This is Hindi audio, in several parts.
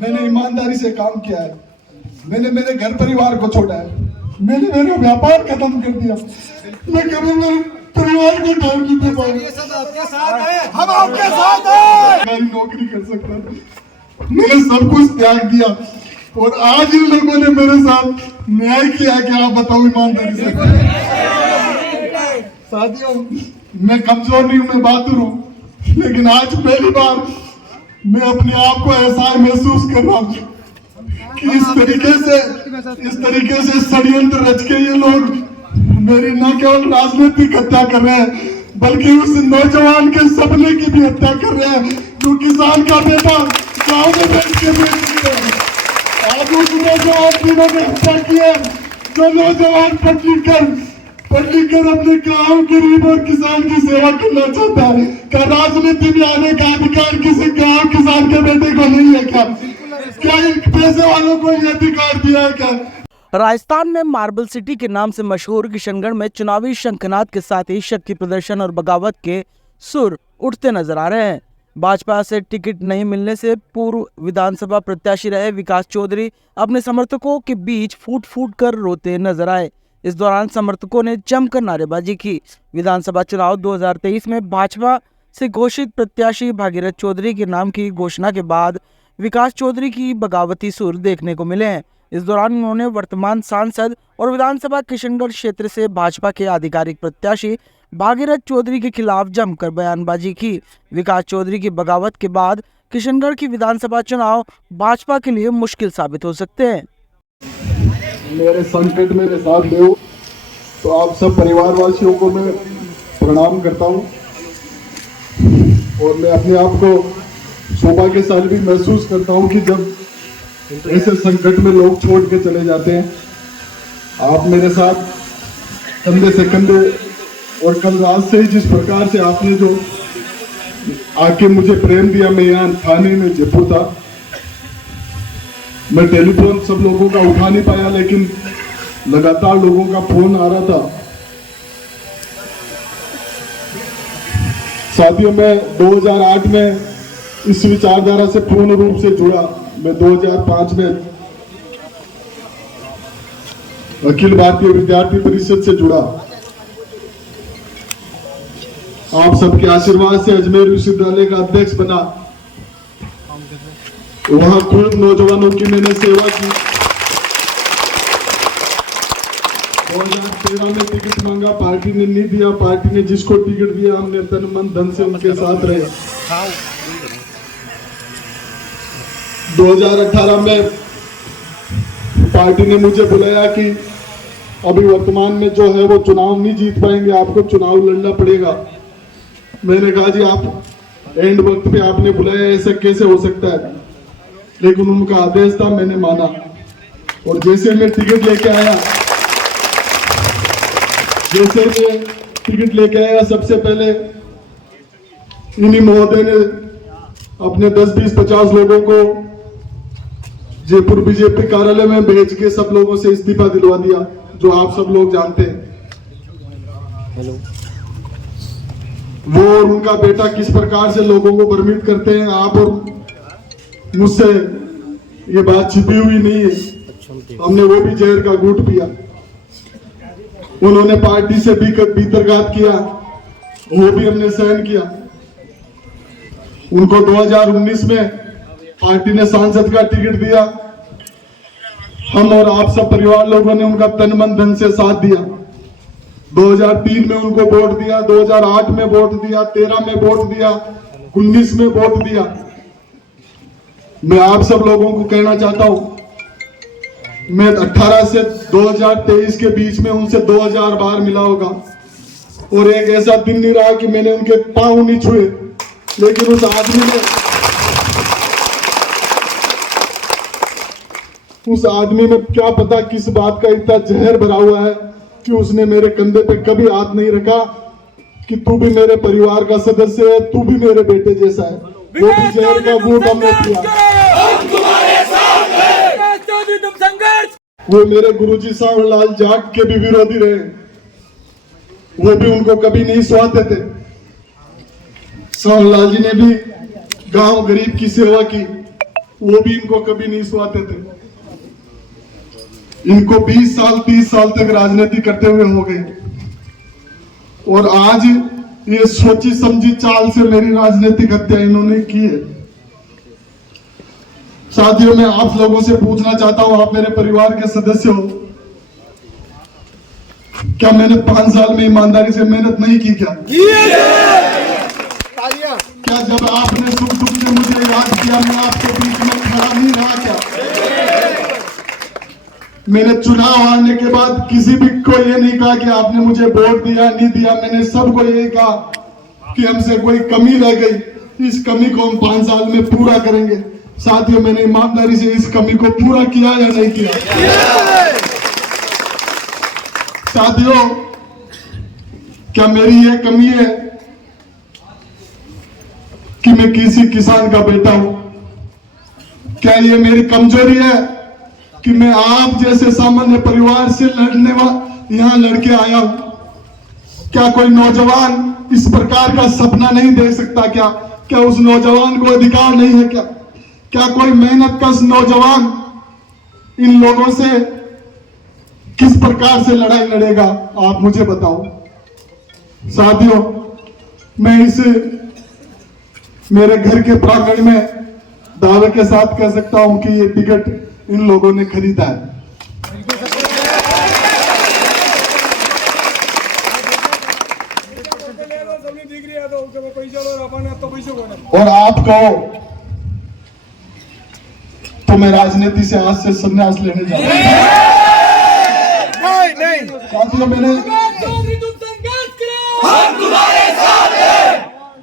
मैंने ईमानदारी से काम किया है, मैंने मेरे घर परिवार को छोड़ा है, मैंने मेरा व्यापार खत्म कर दिया, मैं कभी मेरे परिवार को टाइम नहीं दे पाया। ये सब आपके साथ है, हम आपके साथ हैं। नौकरी कर सकता था, मैंने सब कुछ त्याग दिया और आज इन लोगों ने मेरे साथ न्याय किया कि आप बताओ ईमानदारी से। साथियों, मैं कमजोर नहीं हूं, मैं बहादुर हूं, लेकिन आज पहली बार मैं अपने आप को ऐसा महसूस कर रहा हूं कि इस तरीके से षड्यंत्र रच के ये लोग मेरी न केवल राजनीतिक हत्या कर रहे हैं, बल्कि उस नौजवान के सपने की भी हत्या कर रहे हैं जो किसान का बेटा गाँव में बैठ के बेच रहे हैं। आज उस नौजवान की इन्होंने हत्या की है जो नौजवान पढ़ लिख कर अपने गाँव गरीब और किसान की सेवा करना चाहता है। क्या राजनीति में आने का अधिकार किसी गाँव किसान के बेटे को नहीं है? क्या पैसे वालों को ये अधिकार दिया है क्या? राजस्थान में मार्बल सिटी के नाम से मशहूर किशनगढ़ में चुनावी शंखनाद के साथ ही शक्ति प्रदर्शन और बगावत के सुर उठते नजर आ रहे हैं। भाजपा से टिकट नहीं मिलने से पूर्व विधानसभा प्रत्याशी रहे विकास चौधरी अपने समर्थकों के बीच फूट फूट कर रोते नजर आए। इस दौरान समर्थकों ने जमकर नारेबाजी की। विधानसभा चुनाव 2023 में भाजपा से घोषित प्रत्याशी भागीरथ चौधरी के नाम की घोषणा के बाद विकास चौधरी की बगावती सुर देखने को मिले हैं। इस दौरान उन्होंने वर्तमान सांसद और विधानसभा किशनगढ़ क्षेत्र से भाजपा के आधिकारिक प्रत्याशी भागीरथ चौधरी के खिलाफ जमकर बयानबाजी की। विकास चौधरी की बगावत के बाद किशनगढ़ की विधानसभा चुनाव भाजपा के लिए मुश्किल साबित हो सकते हैं। मेरे संकट मेरे साथ दो, तो आप सब परिवारवासियों को मैं प्रणाम करता हूं और मैं अपने आप को सौभाग्यशाली साल भी महसूस करता हूं कि जब ऐसे संकट में लोग छोड़ के चले जाते हैं। आप मेरे साथ कंधे से कंधे, और कल रात से ही जिस प्रकार से आपने जो आके मुझे प्रेम दिया, मैं यहाँ थाने में जयपुर था, मैं टेलीफोन सब लोगों का उठा नहीं पाया, लेकिन लगातार लोगों का फोन आ रहा था। साथियों, मैं 2008 में इस विचारधारा से पूर्ण रूप से जुड़ा। मैं 2005 में अखिल भारतीय विद्यार्थी परिषद से जुड़ा। आप सबके आशीर्वाद से अजमेर विश्वविद्यालय का अध्यक्ष बना, वहां खूब नौजवानों की मैंने सेवा की। 2013 में टिकट मांगा, पार्टी ने नहीं दिया। पार्टी ने जिसको टिकट दिया, हमने तन मन धन से उनके साथ रहे। 2018 में पार्टी ने मुझे बुलाया कि अभी वर्तमान में जो है वो चुनाव नहीं जीत पाएंगे, आपको चुनाव लड़ना पड़ेगा। मैंने कहा जी, आप एंड वक्त पे आपने बुलाया, ऐसा कैसे हो सकता है? लेकिन उनका आदेश था, मैंने माना। और जैसे मैं टिकट लेके आया, सबसे पहले इन्हीं महोदय ने अपने 10, 20, 50 लोगों को जयपुर बीजेपी कार्यालय में भेज के सब लोगों से इस्तीफा दिलवा दिया, जो आप सब लोग जानते हैं। वो और उनका बेटा किस प्रकार से लोगों को भ्रमित करते हैं, आप और मुझसे ये बात छिपी हुई नहीं है। हमने वो भी जहर का घूंट पिया। उन्होंने पार्टी से भीतरघात किया, वो भी हमने सहन किया। उनको 2019 में पार्टी ने सांसद का टिकट दिया। हम और आप सब परिवार लोगों ने उनका तन मन धन से साथ दिया। 2003 में उनको वोट दिया, 2008 में वोट दिया, 13 में वोट दिया, 19 में वोट दिया। मैं आप सब लोगों को कहना चाहता हूं, मैं 18 से 2023 के बीच में उनसे 2000 बार मिला होगा, और एक ऐसा दिन नहीं रहा कि मैंने उनके पांव नहीं छुए। लेकिन उस आदमी में क्या पता किस बात का इतना जहर भरा हुआ है कि उसने मेरे कंधे पे कभी हाथ नहीं रखा कि तू भी मेरे परिवार का सदस्य है, तू भी मेरे बेटे जैसा है। वो भी जहर का घूंट हमने पिया। वो मेरे गुरुजी सांवरलाल जाट के भी विरोधी रहे, वो भी उनको कभी नहीं सुहाते थे। सांवरलाल जी ने भी गांव गरीब की सेवा की, वो भी इनको कभी नहीं सुहाते थे। इनको 20 साल 30 साल तक राजनीति करते हुए हो गए और आज ये सोची समझी चाल से मेरी राजनीतिक हत्या इन्होंने की है। साथियों, मैं आप लोगों से पूछना चाहता हूं, आप मेरे परिवार के सदस्य हो, क्या मैंने 5 साल में ईमानदारी से मेहनत नहीं की? क्या जब आपने सुख दुख में मुझे याद किया मैं आपके बीच में खड़ा नहीं रहा? क्या मैंने चुनाव हारने के बाद किसी भी को ये नहीं कहा कि आपने मुझे वोट दिया नहीं दिया? मैंने सबको ये कहा कि हमसे कोई कमी रह गई, इस कमी को हम 5 साल में पूरा करेंगे। साथियों, मैंने ईमानदारी से इस कमी को पूरा किया या नहीं किया? साथियों, क्या मेरी यह कमी है कि मैं किसी किसान का बेटा हूं? क्या ये मेरी कमजोरी है कि मैं आप जैसे सामान्य परिवार से यहां लड़के आया हूं? क्या कोई नौजवान इस प्रकार का सपना नहीं देख सकता? क्या उस नौजवान को अधिकार नहीं है? क्या कोई मेहनत कश नौजवान इन लोगों से किस प्रकार से लड़ाई लड़ेगा? आप मुझे बताओ। साथियों, मैं इसे मेरे घर के प्रांगण में दावे के साथ कह सकता हूं कि ये टिकट इन लोगों ने खरीदा है। और आप कहो तो मैं राजनीति से आज से संन्यास लेने जा रहा हूं। नहीं। साथियों,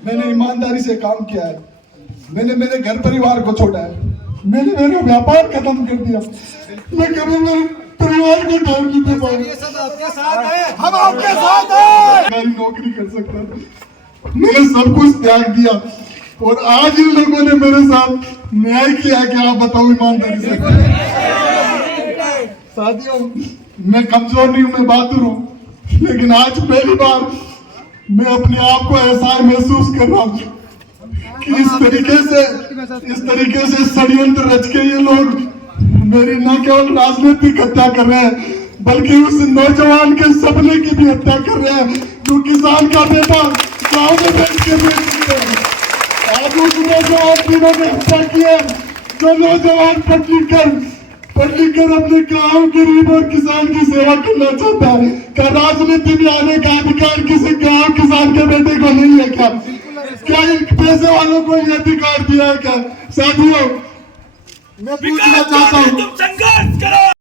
मैंने ईमानदारी से काम किया है। मैंने मेरे घर परिवार को छोड़ा है। मैंने मेरा व्यापार खत्म कर दिया। मैं कभी मेरे परिवार को टाइम नहीं दे पाया। हम आपके साथ हैं। नौकरी कर सकता था। मैंने सब कुछ त्याग दिया और आज इन लोगों ने मेरे साथ न्याय किया। क्या आप बताओ ईमानदारी से? साथियों, मैं कमजोर नहीं हूं, मैं बहादुर हूं, लेकिन आज पहली बार मैं अपने आप को ऐसा महसूस कर रहा हूं कि इस तरीके से षड्यंत्र रच के ये लोग मेरी न केवल राजनीतिक हत्या कर रहे हैं बल्कि उस नौजवान के सपने की भी हत्या कर रहे हैं जो किसान का बेटा गाँव में बैठ के बेच रहे हैं। आज उस नौजवान जिन्होंने हत्या की है, जो नौजवान पढ़ लिख कर अपने गाँव गरीब और किसान की सेवा करना चाहता है, क्या राजनीति में आने का अधिकार किसी गाँव किसान के बेटे को नहीं है? क्या इन पैसे वालों को ये अधिकार दिया है? क्या साथियों, मैं पूछना चाहता हूँ,